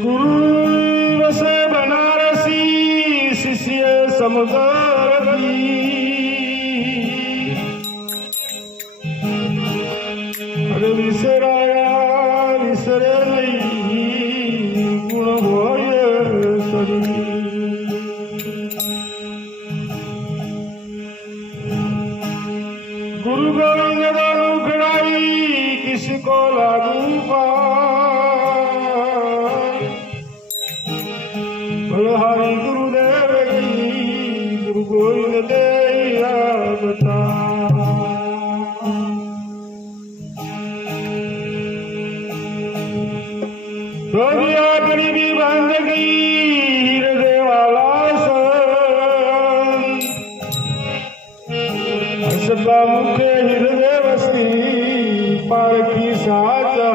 गुरु वसे बनारसी शिष्य समुदारती अरे विसराया विसरे नहीं गुण होय सरी गुरु गोविंद दारू खड़ाई किसको लागू हरि गुरुदेव की गुरु गोविंद देया बता दोगिया गरीबी बंदगी हृदय वाला हसता मुखे हृदय बसी पारखी साचा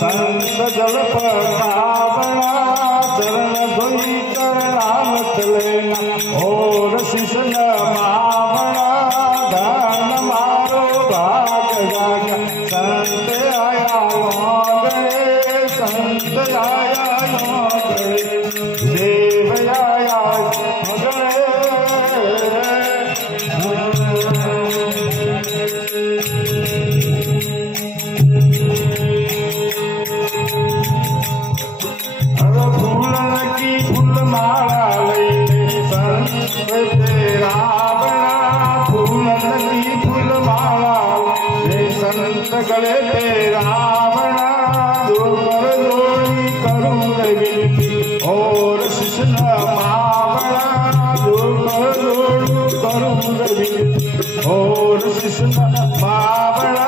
संत जल पावना चरण धोई कर नाम चलेना और शिशन मावना धन मारो भाग जागा संत आया गए संत आया गए देव आया गए गले पे रावणा दूर जोड़ी करूंगा विनती और शिशन मावना दूर जोड़ी करूंगा विनती और शिशन मावना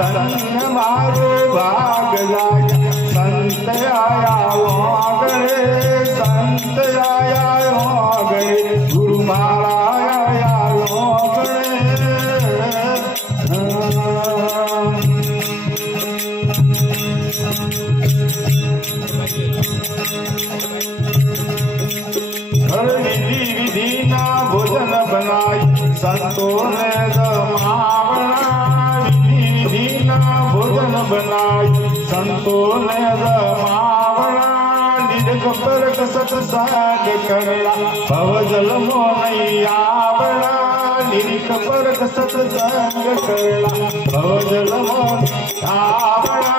धन्य मारो भाग जागा संत आया वहाँ गए संत आया वहाँ गए गुरु महाराज आया वहाँ गए विधि ना भोजन बनाई संतों ने जमावना विधि ना भोजन बनाई संतों ने जमावना निरख परक सत्संग करला भव जल मोह आवना निरख परक सत्संग करला भव जल मोह आवना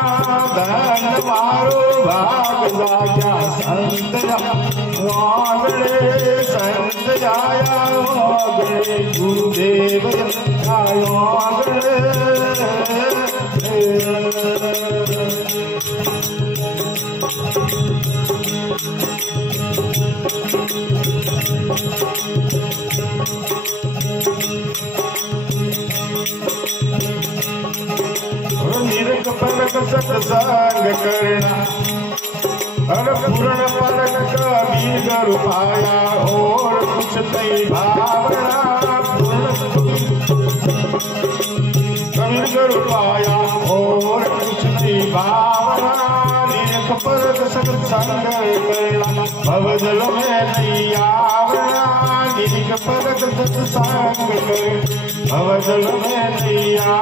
धन मारो भाग जागा संत वागड़े संत आया वागड़े गुरुदेव आया वागड़े निरख परक सत्संग करना हर पूर्ण परक कबीर गुरु पाया और कुछ नहीं भावना कबीर गुरु पाया और कुछ नहीं भावना निरख परक सत्संग करना भव जल में नहीं आवना निरख परग सत्संग करे भवजल में नैया